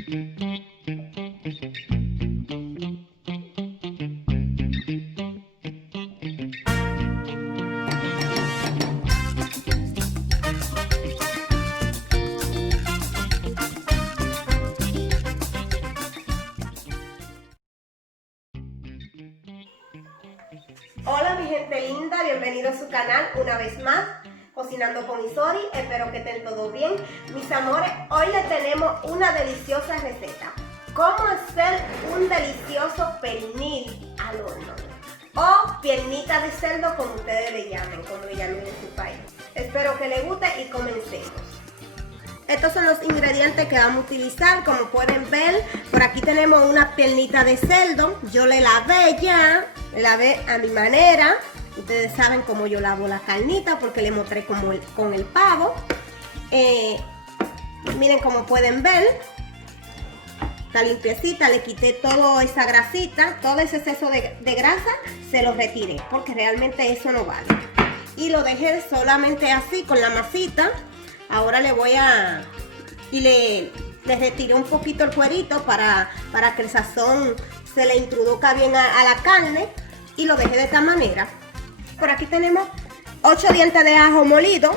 Hola mi gente linda, bienvenidos a su canal una vez más, Cocinando con Isori. Espero que estén todos bien. Mis amores, hoy les tenemos una deliciosa receta. Cómo hacer un delicioso pernil al horno o piernita de cerdo, como ustedes le llamen, como le llamen en su país. Espero que les guste y comencemos. Estos son los ingredientes que vamos a utilizar. Como pueden ver, por aquí tenemos una piernita de cerdo. Yo le lavé ya, le lavé a mi manera. Ustedes saben cómo yo lavo la carnita porque le mostré con el pavo. Miren cómo pueden ver. Está limpiecita, le quité toda esa grasita, todo ese exceso de grasa, se lo retiré porque realmente eso no vale. Y lo dejé solamente así con la masita. Ahora le voy a... y le retiré un poquito el cuerito para que el sazón se le introduzca bien a la carne. Y lo dejé de esta manera. Por aquí tenemos 8 dientes de ajo molido.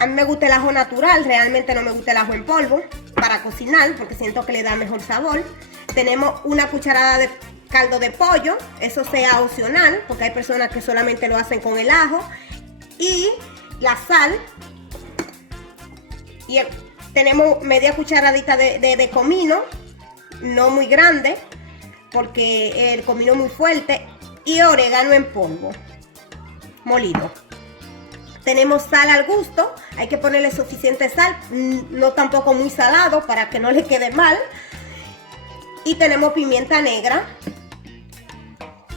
A mí me gusta el ajo natural, realmente no me gusta el ajo en polvo para cocinar porque siento que le da mejor sabor. Tenemos una cucharada de caldo de pollo, eso sea opcional porque hay personas que solamente lo hacen con el ajo. Y la sal. Y tenemos media cucharadita de comino, no muy grande, porque el comino es muy fuerte, y orégano en polvo, molido. Tenemos sal al gusto, hay que ponerle suficiente sal, no tampoco muy salado para que no le quede mal. Y tenemos pimienta negra.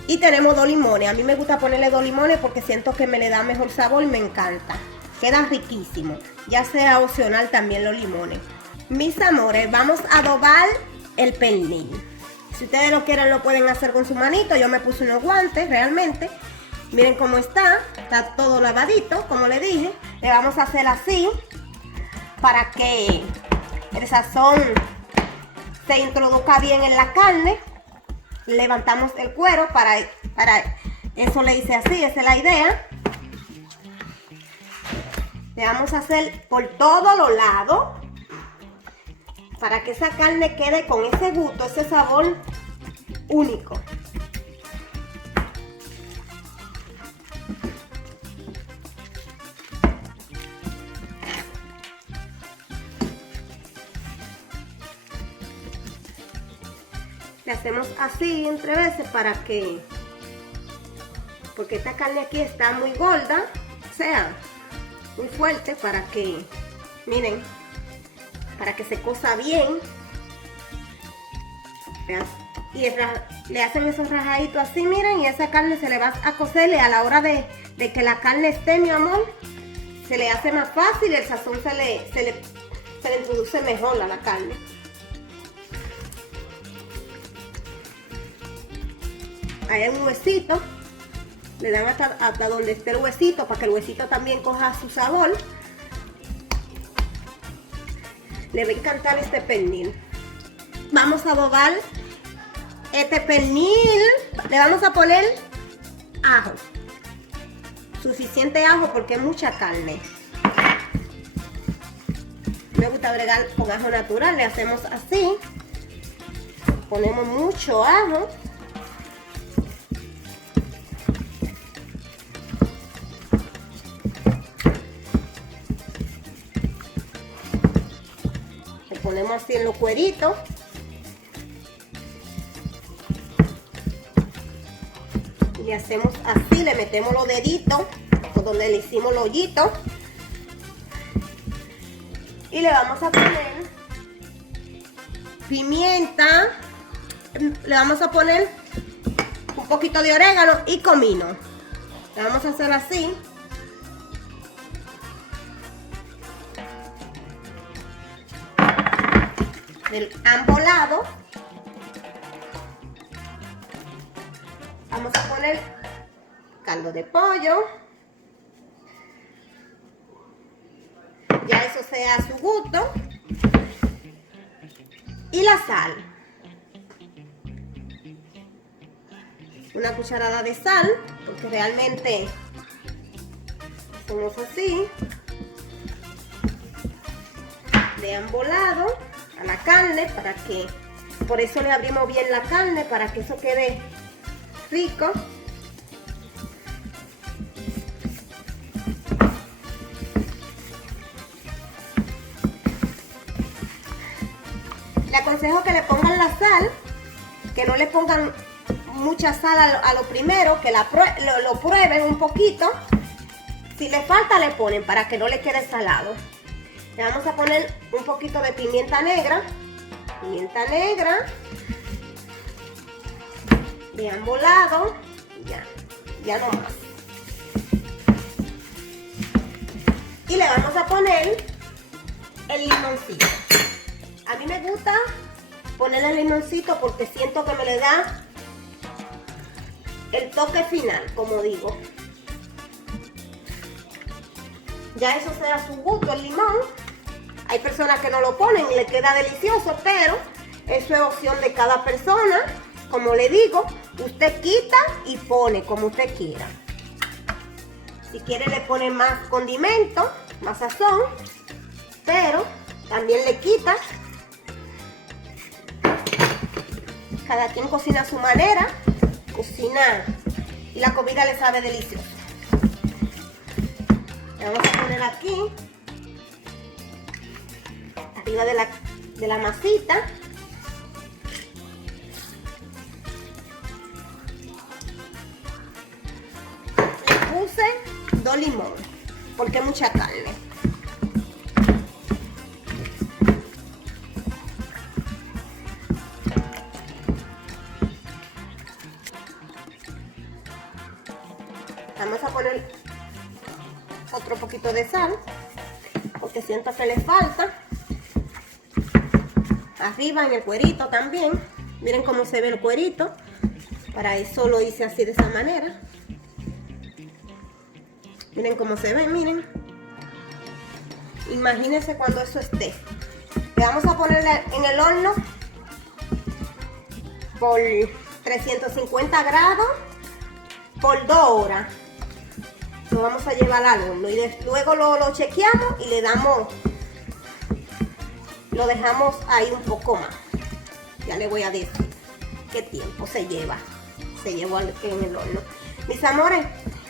Y tenemos 2 limones, a mí me gusta ponerle 2 limones porque siento que me le da mejor sabor y me encanta. Queda riquísimo, ya sea opcional también los limones. Mis amores, vamos a adobar el pernil. Si ustedes lo quieren lo pueden hacer con su manito. Yo me puse unos guantes realmente. Miren cómo está todo lavadito, como le dije. Le vamos a hacer así para que el sazón se introduzca bien en la carne. Levantamos el cuero, para eso le hice así, esa es la idea. Le vamos a hacer por todos los lados para que esa carne quede con ese gusto, ese sabor único. Le hacemos así entre veces porque esta carne aquí está muy gorda, o sea, muy fuerte, para que, miren, para que se cosa bien. Vean, y le hacen esos rajaditos así, miren, y esa carne se le va a cocerle a la hora de que la carne esté, mi amor, se le hace más fácil, el sazón se le introduce mejor a la carne. Ahí hay un huesito. Le dan hasta donde esté el huesito para que el huesito también coja su sabor. Le va a encantar este pernil. Vamos a adobar este pernil. Le vamos a poner ajo. Suficiente ajo porque es mucha carne. Me gusta bregar con ajo natural. Le hacemos así. Ponemos mucho ajo. Ponemos así en los cueritos. Y le hacemos así, le metemos los deditos por donde le hicimos el hoyito. Y le vamos a poner pimienta. Le vamos a poner un poquito de orégano y comino. Le vamos a hacer así. De ambos lados. Vamos a poner caldo de pollo. Ya eso sea a su gusto. Y la sal. Una cucharada de sal, porque realmente hacemos así. De ambos lados a la carne, para que, por eso le abrimos bien la carne, para que eso quede rico. Le aconsejo que le pongan la sal, que no le pongan mucha sal a lo primero, que lo prueben un poquito. Si le falta le ponen para que no le quede salado. Le vamos a poner un poquito de pimienta negra. Pimienta negra. De ambos lados. Ya no más. Y le vamos a poner el limoncito. A mí me gusta ponerle el limoncito porque siento que me le da el toque final, como digo. Ya eso sea a su gusto, el limón. Hay personas que no lo ponen y le queda delicioso, pero eso es opción de cada persona. Como le digo, usted quita y pone como usted quiera. Si quiere le pone más condimento, más sazón, pero también le quita. Cada quien cocina a su manera, cocina y la comida le sabe delicioso. Le vamos a poner aquí, arriba de la masita. Le puse 2 limones, porque es mucha carne. Vamos a poner otro poquito de sal, porque siento que le falta. Arriba en el cuerito también. Miren cómo se ve el cuerito. Para eso lo hice así, de esa manera. Miren cómo se ve, miren. Imagínense cuando eso esté. Le vamos a ponerle en el horno por 350 grados por 2 horas. Lo vamos a llevar al horno y luego lo chequeamos y le damos, lo dejamos ahí un poco más. Ya le voy a decir qué tiempo se lleva en el horno. Mis amores,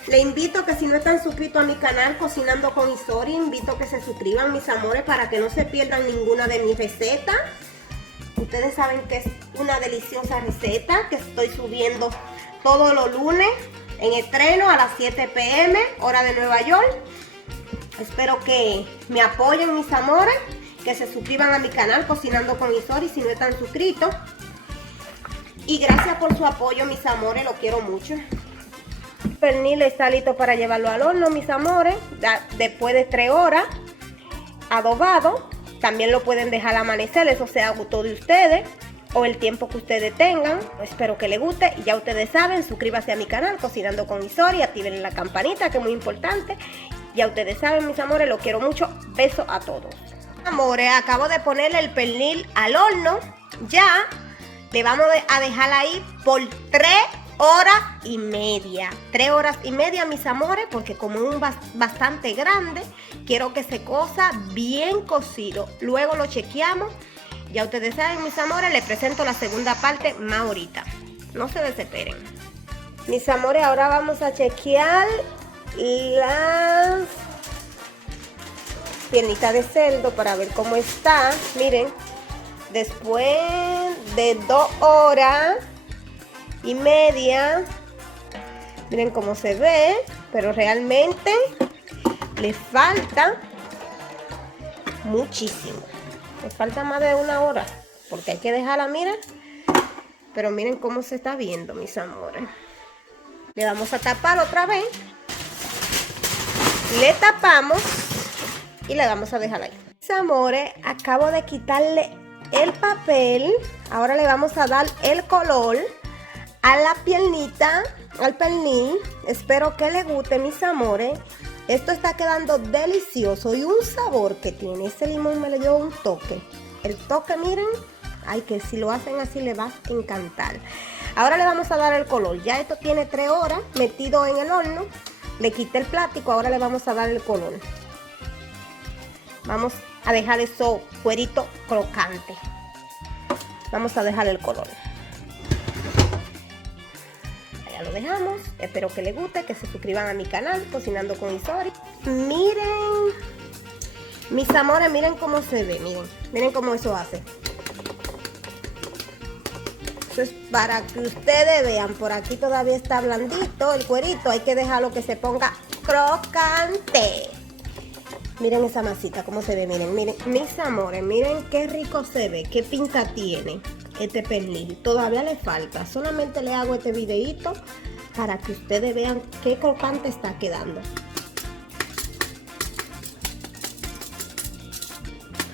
le invito que si no están suscritos a mi canal Cocinando con Isori, invito a que se suscriban, mis amores, para que no se pierdan ninguna de mis recetas. Ustedes saben que es una deliciosa receta que estoy subiendo todos los lunes en estreno a las 7 p.m. hora de Nueva York. Espero que me apoyen, mis amores, que se suscriban a mi canal Cocinando con Isori si no están suscritos. Y gracias por su apoyo, mis amores, lo quiero mucho. El pernil está listo para llevarlo al horno, mis amores, después de 3 horas, adobado. También lo pueden dejar al amanecer, eso sea a gusto de ustedes, o el tiempo que ustedes tengan. Espero que les guste y ya ustedes saben, suscríbanse a mi canal Cocinando con Isori, activen la campanita que es muy importante. Ya ustedes saben, mis amores, los quiero mucho. Besos a todos. Amores, acabo de ponerle el pernil al horno. Ya le vamos a dejar ahí por 3 horas y media. 3 horas y media, mis amores, porque como es un bastante grande, quiero que se cosa bien cocido. Luego lo chequeamos. Ya ustedes saben, mis amores, les presento la segunda parte más ahorita. No se desesperen. Mis amores, ahora vamos a chequear las piernitas de cerdo para ver cómo está. Miren, después de 2 horas y media, miren cómo se ve, pero realmente le falta muchísimo. Le falta más de 1 hora, porque hay que dejarla, miren. Pero miren cómo se está viendo, mis amores. Le vamos a tapar otra vez. Le tapamos y le vamos a dejar ahí. Mis amores, acabo de quitarle el papel. Ahora le vamos a dar el color a la piernita, al pernil. Espero que les guste, mis amores. Esto está quedando delicioso y un sabor que tiene. Ese limón me le dio un toque. El toque, miren, Ay, que si lo hacen así les va a encantar. Ahora le vamos a dar el color. Ya esto tiene 3 horas metido en el horno. Le quité el plástico, ahora le vamos a dar el color. Vamos a dejar eso cuerito crocante. Vamos a dejar el color. Ya lo dejamos. Espero que les guste, que se suscriban a mi canal, Cocinando con Isori. Miren, mis amores, miren cómo se ve, miren cómo eso hace. Eso es para que ustedes vean. Por aquí todavía está blandito el cuerito, hay que dejarlo que se ponga crocante. Miren esa masita, cómo se ve, miren, mis amores, miren qué rico se ve, qué pinta tiene este pernil. Todavía le falta, solamente le hago este videito para que ustedes vean qué crocante está quedando.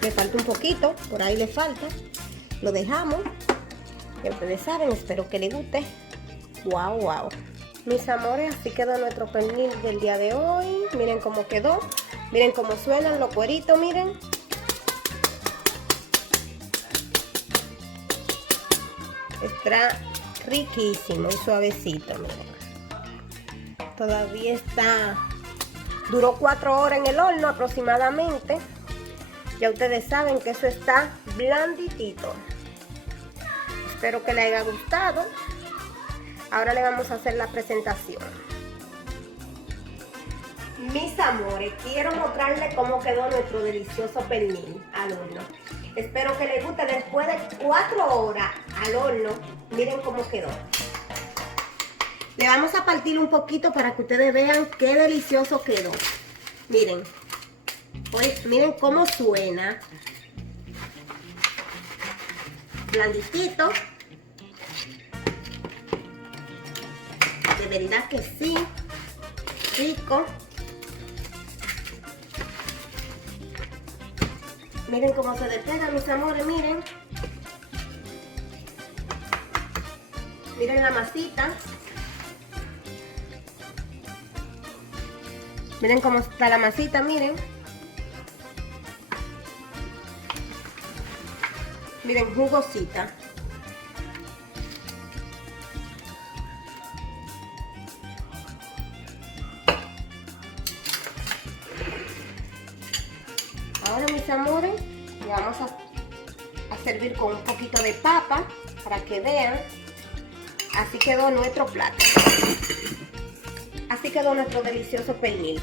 Le falta un poquito, por ahí le falta, lo dejamos. Ya ustedes saben, espero que les guste. Wow, wow. Mis amores, así quedó nuestro pernil del día de hoy. Miren cómo quedó. Miren cómo suenan los cueritos, miren. Está riquísimo y suavecito, miren. Todavía está... Duró 4 horas en el horno aproximadamente. Ya ustedes saben que eso está blanditito. Espero que les haya gustado. Ahora le vamos a hacer la presentación. Mis amores, quiero mostrarles cómo quedó nuestro delicioso pernil al horno. Espero que les guste. Después de 4 horas al horno, miren cómo quedó. Le vamos a partir un poquito para que ustedes vean qué delicioso quedó. Miren. Pues, miren cómo suena. Blanditito. De verdad que sí. Rico. Miren cómo se despega, mis amores, miren. Miren la masita. Miren cómo está la masita, miren. Miren, jugosita. Ahora, mis amores, le vamos a servir con un poquito de papa para que vean. Así quedó nuestro plato. Así quedó nuestro delicioso pernil.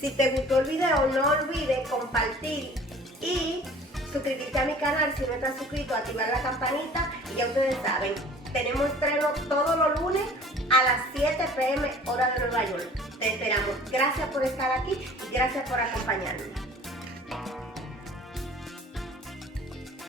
Si te gustó el video, no olvides compartir y suscribirte a mi canal si no estás suscrito, activar la campanita y ya ustedes saben, tenemos estreno todos los lunes a las 7 p.m. hora de Nueva York. Te esperamos. Gracias por estar aquí y gracias por acompañarme.